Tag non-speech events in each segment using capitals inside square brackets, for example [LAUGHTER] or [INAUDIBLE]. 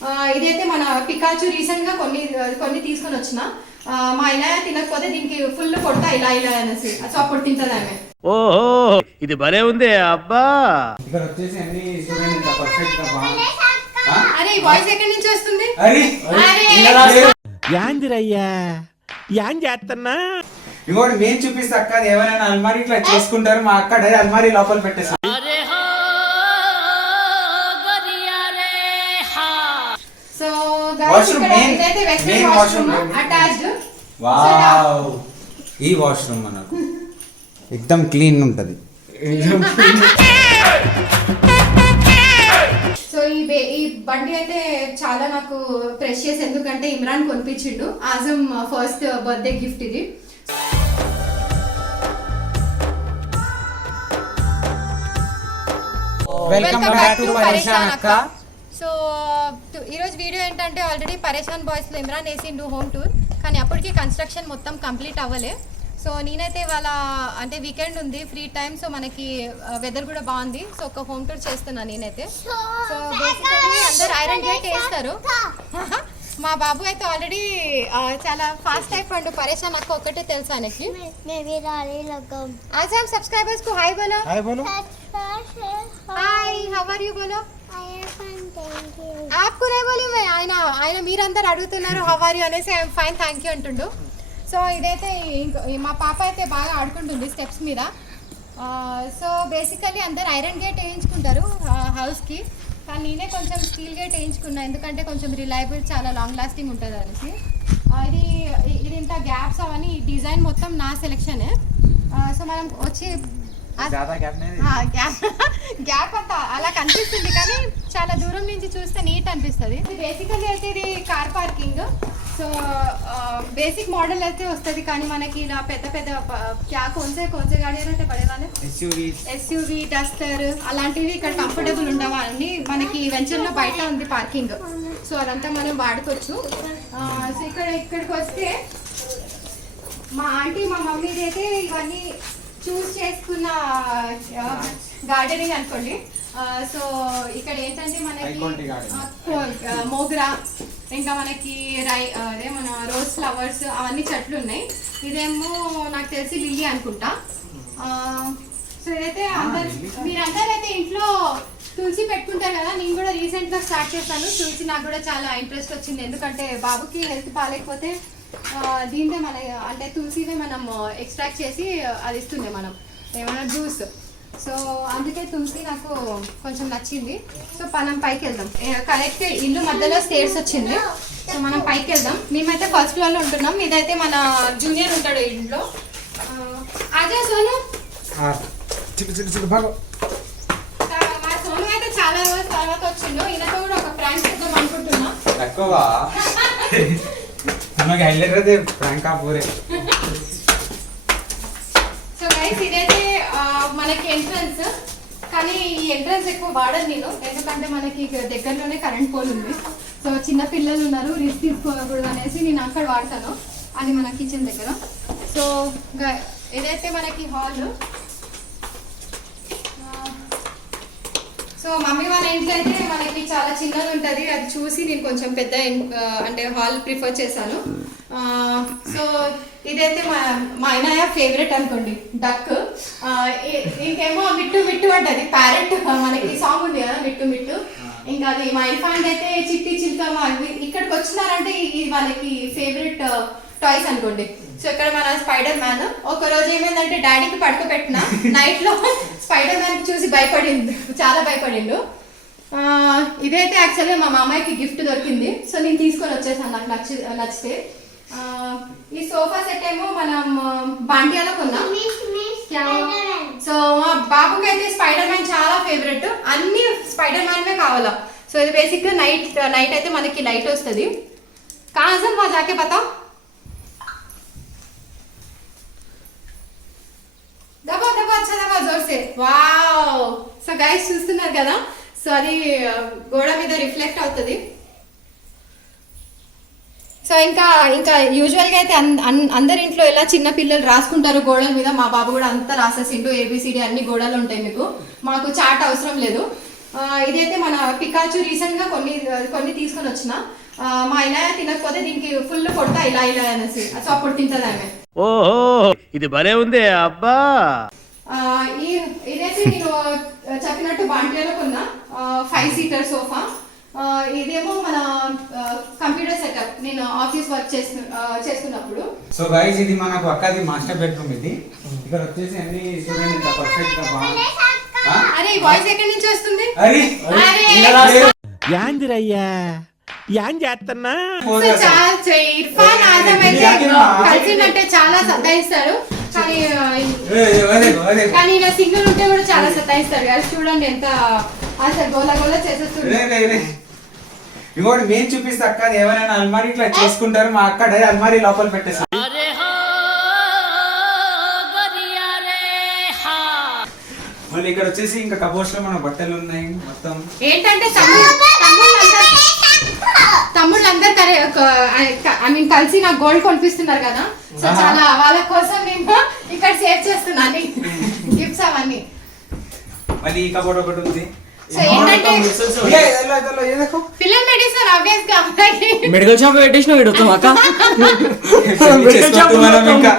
ఆ, ఇదైతే మన పికాచు రీసెంట్గా కొన్ని కొన్ని తీసుకొని వచ్చిన మా ఆయన తినకపోతే దీనికి ఫుల్ కొడతా ఇలా ఇలా అనేసి సో అప్పుడు తింటది ఆమె ఓహో ఇది భలే ఉంది అబ్బా ఇక్కడ వచ్చేసి అన్ని చూడండి పర్ఫెక్ట్గా? అరే వాయిస్ ఎక్కడి నుంచి వస్తుంది అరే అరే. ఇలా లేదు. యాందిరయ్యా యాన్ చేస్తున్నా ఇంకోటి మేము చూపిస్తే అక్క ఎవరైనా అల్మారీ ఇట్లా చేసుకుంటారు మా అక్క డైరెక్ట్ అల్మారీ లోపల పెట్టేసి వాష్రూమ్ వావ్. ఈ వాష్రూమ్ మనకు. ఎక్దమ్ క్లీన్ ఉంటది. సో ఈ బే- ఈ బండి అయితే చాలా నాకు ప్రెషియస్ ఎందుకంటే ఇమ్రాన్ కొనిపించిండు. ఆజమ్ ఫస్ట్ బర్త్డే గిఫ్ట్ ఇది. వెల్కమ్ బ్యాక్ టు పరేషాన్ అక్క సో టు- ఈరోజు వీడియో ఏంటంటే ఆల్రెడీ పరేషాన్ బాయ్స్లో ఇమ్రాన్ వేసిండు హోమ్ టూర్ కానీ అప్పటికి కన్స్ట్రక్షన్ మొత్తం కంప్లీట్ అవ్వలే సో నేనైతే ఇవాళ అంటే వీకెండ్ ఉంది ఫ్రీ టైం సో మనకి వెదర్ కూడా బాగుంది సో ఒక హోమ్ టూర్ చేస్తున్నాను నేనైతే సో బేసికలీ అందరు ఐరన్ గేట్ వేస్తారు [LAUGHS] మా బాబు అయితే ఆల్రెడీ చాలా ఫాస్ట్ అయిపోయిండు పరేషాన్ అక్క ఒక్కటే తెలుసు ఆయనకి मैं भी डाली लगम आजाम सब्सक्राइबर्स को हाय बोलो హాయ్ బోలు हाय हाउ आर यू बोलो యాప్ కొనేవాలి ఆయన ఆయన మీరందరూ అడుగుతున్నారు హవారి అనేసి. ఐఎమ్ ఫైన్ థ్యాంక్ యూ అంటుండు. సో ఇదైతే మా పాప అయితే బాగా ఆడుకుంటుంది స్టెప్స్ మీద. సో బేసికలీ అందరు ఐరన్ గేట్ వేయించుకుంటారు హౌస్కి కానీ నేనే కొంచెం స్టీల్ గేట్ వేయించుకున్నా. ఎందుకంటే కొంచెం రిలయబుల్ చాలా లాంగ్ లాస్టింగ్ ఉంటుంది అనేసి. ఇది ఇది ఇంత గ్యాప్స్ అవన్నీ డిజైన్ మొత్తం నా సెలెక్షనే సో మనం వచ్చి గ్యాప్. అంత అలా కనిపిస్తుంది కానీ చాలా దూరం నుంచి చూస్తే నీట్ అనిపిస్తుంది. బేసికల్లీ అయితే ఇది car parking so basic model అయితే వస్తుంది కానీ మనకి ఇలా పెద్ద పెద్ద క్యా కొంచెం కొంచెం గాడి అంటే పడేవాళ్ళు? ఎస్యూవి డస్టర్ అలాంటివి ఇక్కడ కంఫర్టబుల్ ఉండవా మనకి మనకి వెంచర్లో బయట ఉంది పార్కింగ్ సో అదంతా మనం వాడుకోవచ్చు. సో ఇక్కడ ఇక్కడికి వస్తే మా ఆంటీ మా మమ్మీది అయితే ఇవన్నీ చూస్ చేసుకున్న గార్డెనింగ్ అనుకోండి. సో ఇక్కడ ఏంటంటే మనకి మోగ్రా ఇంకా మనకి రై అదే మన రోజ్ ఫ్లవర్స్ అవన్నీ చెట్లు ఉన్నాయి. ఇదేమో నాకు తెలిసి లిల్లీ అనుకుంటా. సో ఇదైతే అందరు మీరందరూ అయితే ఇంట్లో తులసి పెట్టుకుంటారు కదా నేను కూడా రీసెంట్గా స్టార్ట్ చేశాను. తులసి నాకు కూడా చాలా ఇంట్రెస్ట్ వచ్చింది. ఎందుకంటే బాబుకి హెల్త్ బాగాలేకపోతే దీంతో మన అంటే తులసినే మనం ఎక్స్ట్రాక్ట్ చేసి అది ఇస్తుండే మనం. ఏమైనా జ్యూస్. సో అందుకే తులసి నాకు కొంచెం నచ్చింది. సో మనం పైకి వెళ్దాం కరెక్ట్ ఇల్లు మధ్యలో స్టేర్స్ వచ్చింది. సో మనం పైకి వెళ్దాం మేమైతే ఫస్ట్ ఫ్లోర్లో ఉంటున్నాం. ఇదైతే మన జూనియర్ ఉంటాడు ఇంట్లో. అదే సోను? మా సోను అయితే చాలా రోజుల తర్వాత వచ్చిండు. ఈయనతో కూడా ఒక ప్రాంక్ చేద్దాం అనుకుంటున్నా. [LAUGHS] మనకి హైలైట్ అయితే పూరే. సో గైస్ ఇదైతే మనకి ఎంట్రన్స్ కానీ ఈ ఎంట్రన్స్ ఎక్కువ వాడను నేను. ఎందుకంటే మనకి దగ్గరలోనే కరెంట్ పోల్ ఉంది. సో చిన్న పిల్లలు ఉన్నారు రిస్క్ తీసుకోకూడదు అనేసి నేను అక్కడ వాడతాను. అది మన కిచెన్ దగ్గర. సో ఏదైతే ఇదైతే మనకి హాల్ సో మమ్మీ వాళ్ళ ఇంట్లో అయితే మనకి చాలా చిన్నది ఉంటుంది. అది చూసి నేను కొంచెం పెద్ద అంటే హాల్ ప్రిఫర్ చేశాను. సో ఇదైతే మా మా ఆయన ఫేవరెట్ అనుకోండి డక్. ఇంకేమో మిట్టు మిట్టు అంటది ప్యారెట్. మనకి సాంగ్ ఉంది కదా మిట్టు మిట్టు. ఇంకా అది మా ఇల్ఫాంట్ అయితే చిట్టి చిల్కమ్మ ఇక్కడికి వచ్చినారంటే ఇది వాళ్ళకి ఫేవరెట్ టాయ్స్ అనుకోండి. సో ఇక్కడ మన స్పైడర్ మ్యాన్ ఒక రోజు ఏమైందంటే డాడీకి పడుకోబెట్టిన నైట్లో స్పైడర్ మ్యాన్ చూసి భయపడింది చాలా భయపడిండు. ఇదైతే యాక్చువల్గా మా మామయ్యకి గిఫ్ట్ దొరికింది. సో నేను తీసుకొని వచ్చేసాను నాకు నచ్చి నచ్చితే. ఈ సోఫా సెట్ ఏమో మనం బాంటియాలో కొన్నాం. సో మా బాబుకి అయితే స్పైడర్ మ్యాన్ చాలా ఫేవరెట్ అన్ని స్పైడర్ మ్యాన్వే కావాలా. సో ఇది బేసిక్గా నైట్ నైట్ అయితే మనకి లైట్ వస్తుంది. కాజం మా జాకే పతా దబా దబా చదవా జోర్సే వావ్. సో గైస్ చూస్తున్నారు కదా? సో అది గోడ మీద రిఫ్లెక్ట్ అవుతుంది. సో ఇంకా ఇంకా యూజువల్గా అయితే అందరి ఇంట్లో ఎలా చిన్న పిల్లలు రాసుకుంటారు గోడల మీద మా బాబు కూడా అంతా రాసేసిండు ఏబిసిడి అన్ని గోడలు ఉంటాయి మీకు. మాకు చాట్ అవసరం లేదు. ఇదైతే మన పికాచు రీసెంట్గా కొన్ని కొన్ని తీసుకొని వచ్చిన. మా ఇలా తినకపోతే దీనికి ఫుల్ కొడతా ఇలా ఇలా అనేసి. సో అప్పుడు తింటుంది ఆమె. ఓహో! ఇది భలే ఉంది అబ్బా. ఇదైతే నేను చెప్పినట్టు బాంటియాలో కొన్నా ఫైవ్ సీటర్ సోఫా ఇదేమో మన కంప్యూటర్ సెటప్ నేను ఆఫీస్ వర్క్ చేస్తు చేస్తున్నప్పుడు. సో గైస్ ఇది మనకు అక్కది మాస్టర్ బెడ్రూమ్ ఇది. ఇక్కడ వచ్చేసి అన్ని చూడండి ఇంత పర్ఫెక్ట్గా బాగుంది? అరే వాయిస్ ఎక్కడి నుంచి వస్తుంది? అరే అరే. యాం చేస్తున్నా. చాలా ఇర్ఫాన్ సతాయిస్తాడు కానీ ఏ, ఏ, ఇలా సింగిల్ ఉంటే కూడా చాలా సతాయిస్తాడు కదా. చూడండి ఎంత అసలు గోల గోల చేసేస్తుంది. ఇంకోటి మేము చూపిస్తే అక్క ఎవరైనా అల్మారీ ఇట్లా చేసుకుంటారు మా అక్క అల్మారీ లోపల పెట్టేసి. మళ్ళీ ఇక్కడ వచ్చేసి ఇంకా కబోర్డ్స్లో మన బట్టలు ఉన్నాయి మొత్తం. ఏంటంటే తమ్ముళ్ళందరూ తమ్ముళ్ళందరూ ఐ మీన్ కలిసి నాకు గోల్డ్ కొనిపిస్తున్నారు కదా. సో. చాలా వాళ్ళ కోసం నేను ఇక్కడ సేవ్ చేస్తున్నాను గిఫ్ట్స్ అవన్నీ. మళ్ళీ ఈ కబోర్డ్ ఒకటి ఉంది. మెడికల్ షాప్ పెట్టేసిన వీడుతాం అక్క. [LAUGHS] మనం ఇంకా.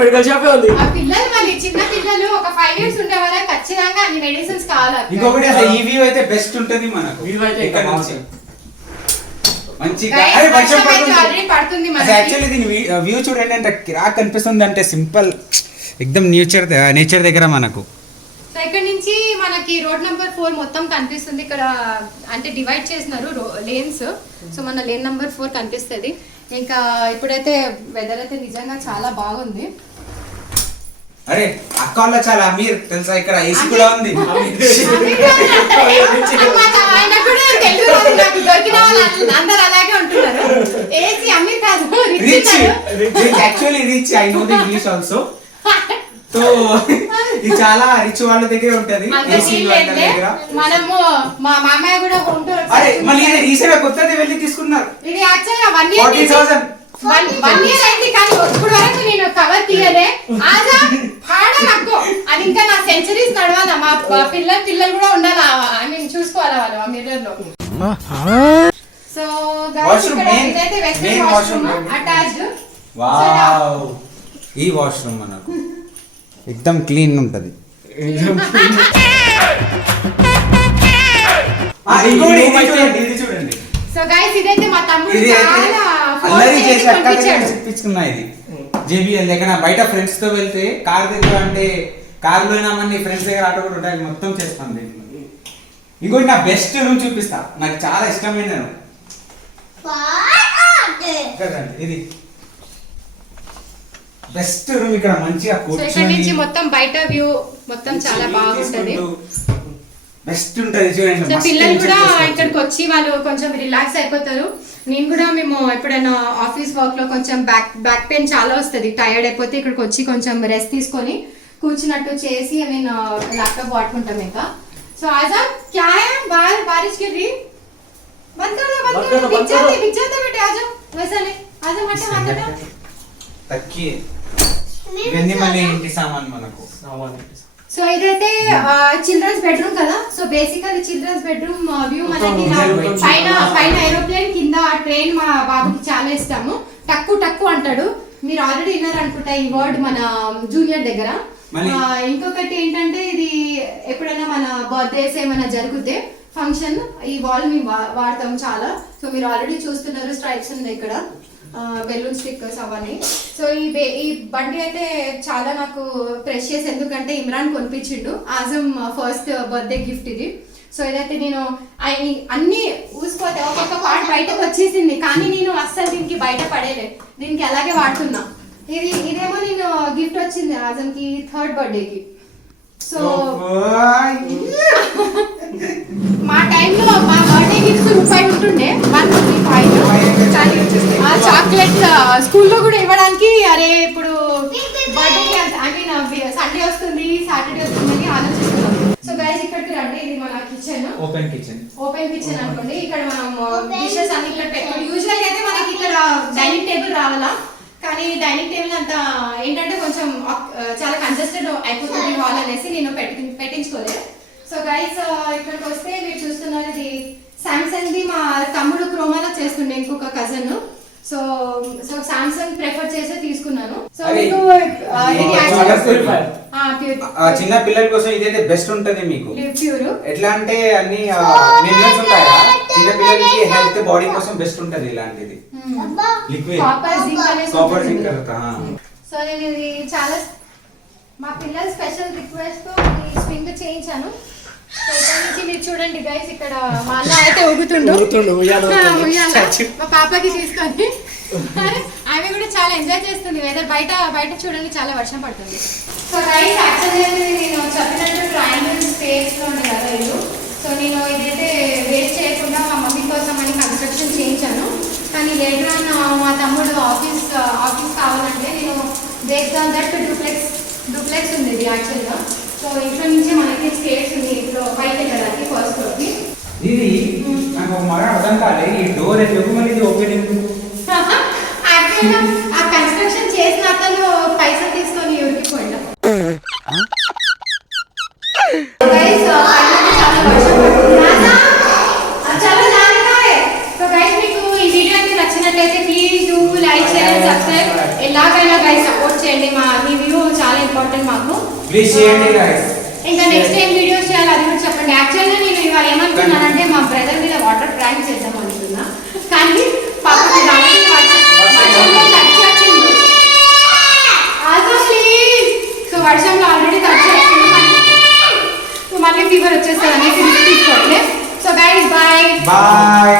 మెడికల్ షాపే ఉంది. ఆ పిల్లలు మళ్ళీ చిన్న పిల్లలు ఒక ఫైవ్ ఇయర్స్ ఉండే ఖచ్చితంగా అన్ని మెడిసిన్స్ కావాలి ఇంకొకటి అసలు ఈ వ్యూ అయితే బెస్ట్ ఉంటది మనకు. View అయితే ఇక్కడ ఇంకా నుంచి. మంచిగా. అరే వర్షం పడుతుంది. యాక్చువల్లీ దీని వ్యూ చూడండి అంటే కిరాక్ కనిపిస్తుంది అంటే సింపుల్ ఎక్దమ్ నేచర్ నేచర్ దగ్గర మనకు. సో ఇక్కడ నుంచి మనకి రోడ్ నెంబర్ ఫోర్ మొత్తం కనిపిస్తుంది. ఇక్కడ అంటే డివైడ్ చేసినారు లేన్స్ సో మన లేన్ నెంబర్ ఫోర్ కనిపిస్తుంది. ఇంకా ఇప్పుడైతే వెదర్ అయితే నిజంగా చాలా బాగుంది. అరే అక్క వాళ్ళ చాలా అమీర్ తెలుసా? ఇక్కడ ఏసీ కూడా ఉంది [LAUGHS] అన్నమాట, ఆయన కూడా తెలుగు రాదు నాకు దొరికిన వాళ్ళు అందరూ అలాగే ఉంటున్నారు ఏసీ అమ్మి కాదు rich rich rich I know the English also so ఇది చాలా రిచ్ వాళ్ళ దగ్గర ఉంటది. దగ్గర మనము మా మామయ్య కూడా ఉంటారు అరే మళ్ళీ రీసెంట్ కొత్తది వెళ్ళి తీసుకున్నారు. ఇది యాక్చువల్గా one forty year thousand. One one year అయింది కానీ ఇప్పుడు వరకు నేను కవర్ తీయలే. ఆజా పాడ నాకు. అది ఇంకా నా సెంచరీస్ నడవాలా. మా పిల్లల పిల్లలు కూడా ఉండాలా? ఐ మీన్ చూసుకోవాలా వాళ్ళు ఆ మిర్రర్లో? సో గైస్ Washroom, ఇక్కడ main- ఇదైతే main western washroom. Washroom attached wow. ఈ వాష్రూమ్ మనకు. ఎక్దమ్ క్లీన్ ఉంటది. చూడండి ఇది చూడండి. సో గైస్ ఇదైతే మా తమ్ముడు ఇది అయితే చాలా అల్లరి చేసి ఇది. జేబీఎల్ దగ్గర బయట ఫ్రెండ్స్తో వెళ్తే కార్ దగ్గర అంటే కార్లో ఫ్రెండ్స్ దగ్గర ఆటో కూడా ఉంటాయి మొత్తం చేస్తాను నేను. ఇంకోటి నా బెస్ట్ రూమ్ చూపిస్తా. నాకు చాలా ఇష్టమైన ఇది. బెస్ట్ రూమ్ ఇక్కడ మంచిగా కూర్చొని మొత్తం బయట వ్యూ మొత్తం చాలా బాగుంటది. బెస్ట్ ఉంటది చూడండి. పిల్లలు కూడా ఇక్కడికి వచ్చి వాళ్ళు కొంచెం రిలాక్స్ అయిపోతారు. నేను కూడా మేము ఎప్పుడైనా ఆఫీస్ వర్క్లో కొంచెం బ్యాక్ బ్యాక్ పెయిన్ చాలా వస్తుంది. టైర్డ్ అయిపోతే ఇక్కడికి వచ్చి కొంచెం రెస్ట్ తీసుకొని కూర్చున్నట్టు చేసి ఐ మీన్ ల్యాప్టాప్ వాడుకుంటాం ఇంకా. సో ఆజా క్యా హై బాయ్ బారిష్కి రీ బంద్ ఇవన్నీ మళ్ళీ ఇంటి సామాన్ మనకు. సో ఇదైతే చిల్డ్రన్స్ బెడ్రూమ్ కదా? So basically children's bedroom view మనకి పైన పైన ఏరోప్లేన్ కింద ట్రైన్ మా బాబుకి చాలా ఇష్టము టక్కు టక్కు అంటాడు. మీరు ఆల్రెడీ విన్నారు అనుకుంటా ఈ వర్డ్ మన జూనియర్ దగ్గర. మళ్ళీ- ఆ, ఇంకొకటి ఏంటంటే ఇది ఎప్పుడైనా మన బర్త్డేస్ ఏమైనా జరిగితే ఫంక్షన్ ఈ వాల్ మేము వా- వాడతాం చాలా. సో మీరు ఆల్రెడీ చూస్తున్నారు స్ట్రైప్స్ ఉంది ఇక్కడ. బెలూన్ స్టిక్కర్స్ అవన్నీ. సో ఈ బే- ఈ బండి అయితే చాలా నాకు ప్రెషియస్ ఎందుకంటే ఇమ్రాన్ కొనిపించిండు. ఆజమ్ ఫస్ట్ బర్త్డే గిఫ్ట్ ఇది. సో ఇదైతే నేను అన్ని ఊసిపోతే ఒక్కొక్క పార్ట్ బయటకు వచ్చేసింది. కానీ నేను అస్సలు దీనికి బయట పడేలే. దీనికి అలాగే వాడుతున్నా. ఇది ఇదేమో నేను గిఫ్ట్ వచ్చింది ఆజమ్కి థర్డ్ బర్త్డేకి. సో మా టైంలో మా బర్త్డే గిఫ్ట్స్ రూపాయి ఉంటుండే. One rupee five. స్కూల్లో కూడా ఇవ్వడానికి అరే ఇప్పుడు బర్త్డే ఐ మీన్ సండే వస్తుంది సాటర్డే వస్తుంది అని ఆలోచిస్తున్నాం. సో గైస్ ఇక్కడికి రండి. ఇది మన kitchen open kitchen open kitchen అనుకోండి. ఇక్కడ మనం డిషెస్ అన్ని ఇక్కడ పెట్టుకోండి యూజువల్ అయితే మనకి ఇక్కడ డైనింగ్ టేబుల్ రావాలా? కానీ డైనింగ్ టేబుల్ అంతా ఏంటంటే కొంచెం ఆ, చాలా కంజెస్టెడ్ అయిపోతుంది హాల్ అనేసి నేను పెట్టి పెట్టించుకోలేదు సో సో గైస్ ఇక్కడికి వస్తే మీరు చూస్తున్నారు ఇది సామ్సంగ్ ది మా తమ్ముడు క్రోమాలో చేస్తుండే ఇంకొక cousin so so Samsung prefer చేసే తీసుకున్నాను. సో మీకు చిన్న పిల్లల కోసం ఇదైతే బెస్ట్ ఉంటది మీకు. ఎట్లా అంటే అన్ని మినరల్స్ ఉంటాయి చిన్న పిల్లలకి హెల్త్ బాడీ కోసం బెస్ట్ ఉంటది ఇలాంటిది. Liquid copper zinc. సో నేను ఇది చాలా మా పిల్లల స్పెషల్ రిక్వెస్ట్తో ఈ స్వింగ్ చేయించాను మీరు చూడండి గైస్ ఇక్కడ మా అన్న అయితే ఊగుతుండు. మా పాపకి తీసుకొని. ఆమె కూడా చాలా ఎంజాయ్ చేస్తుంది. వెదర్ బయట బయట చూడండి చాలా వర్షం పడుతుంది. సో గైస్ యాక్చువల్లీ నేను చెప్పినట్టు ట్రయాంగిల్ స్పేస్లో ఉంది కదా ఇల్లు సో నేను ఇదైతే వేస్ట్ చేయకుండా మా మమ్మీ కోసం అని కన్స్ట్రక్షన్ చేయించాను. కానీ లేటర్ ఆన్ మా తమ్ముడు ఆఫీస్ ఆఫీస్ కావాలంటే నేను based on that duplex duplex ఉంది ఇది యాక్చువల్గా సో ఇంట్లో నుంచి మనకి స్టేట్స్ పైకి వెళ్ళడానికి ఫస్ట్ ఇది నాకు ఒక మాట అర్థం కాలే. ఈ డోర్ ఎందుకు ఇది ఓపెన్ ఎందుకు? యాక్చువల్గా ఆ కన్స్ట్రక్షన్ చేసిన అతను పైసలు తీసుకొని అండ్ సబ్స్క్రైబ్ ఎలాగైనా గైస్ సపోర్ట్ చేయండి. మా మీ వ్యూ చాలా ఇంపార్టెంట్ మాకు. ప్లీజ్ చేయండి guys. ఇంకా నెక్స్ట్ ఏం వీడియోస్ చేయాలి అది కూడా చెప్పండి. యాక్చువల్గా నేను ఇవాళ ఏమనుకున్నానంటే మా బ్రదర్ మీద వాటర్ ట్రాక్ చేద్దాం అనుకున్నా. కానీ పాపకి వర్షంలో వచ్చింది. సో ఆల్రెడీ తడిచి మళ్ళీ- సో ఫీవర్ వచ్చేస్తుంది అనేసి తీసుకోవట్లేదు సో గైస్ బాయ్ బాయ్